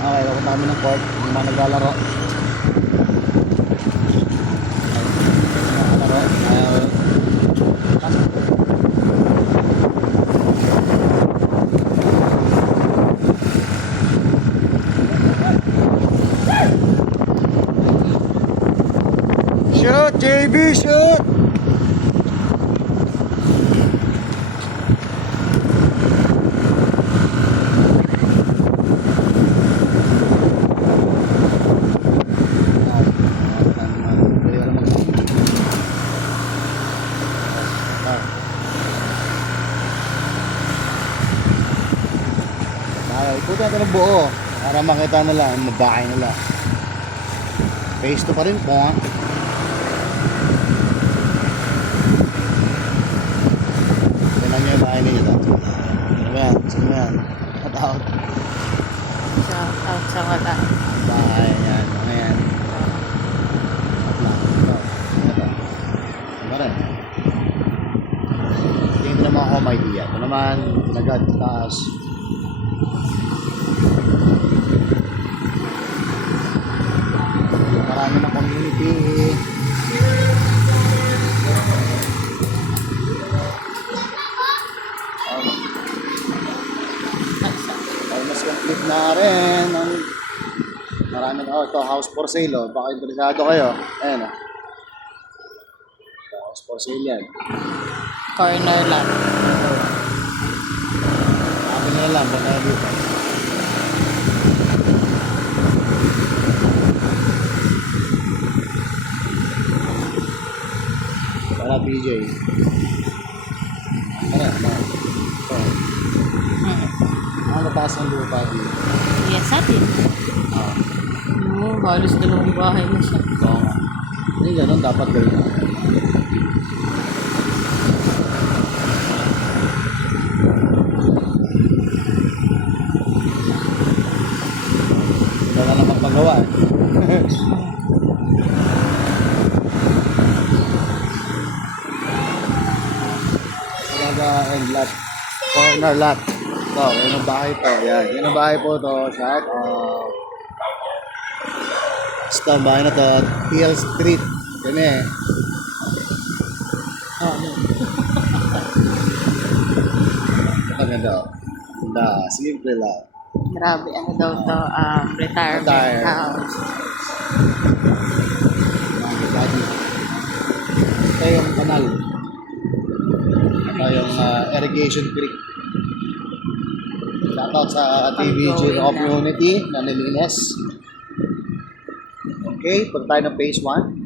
Okay, papunta kami ng court. Yung mga naglalaro. Shoot, JB, shoot! Ikutin natin ng buo para makita nila ang babae nila. Face to pa rin po, ha. Tignan nyo yung bahay ninyo dito. Ano yan? Sino yan? Shout out. Shout out sa wala. Bahay yan. Ano yan? Ito. Ano rin? Tingin ko naman ako may idea. Ito naman, nagad, taas. Marami ng community. Almost complete na rin. Marami na. Oh, ito, house for sale. Oh. Baka interesado kayo. Ayan. Oh. House for sale yan. Corner lot. Sabi nila lang, baka dito. Para PJ. Ano? Ano mataas ang lupa dito? Yes, atin. Oo, halos dalawang bahay na siya. Oo nga. Hindi ganun, dapat gawin. Wala na magpagawa eh. End lot. Corner lot. Ito, yun ang bahay po. Yan. Yun ang bahay po to. Shout out. Ito ang bahay na to. Hill Street. Yun eh. Oo, no. Ito ganda. Ganda. Simple lang. Grabe, ano daw to, retirement Retire. house. Ito yung kanal. Ito yung irrigation creek. Shoutout sa TVG community na nilinis. Okay, punta tayo ng phase 1.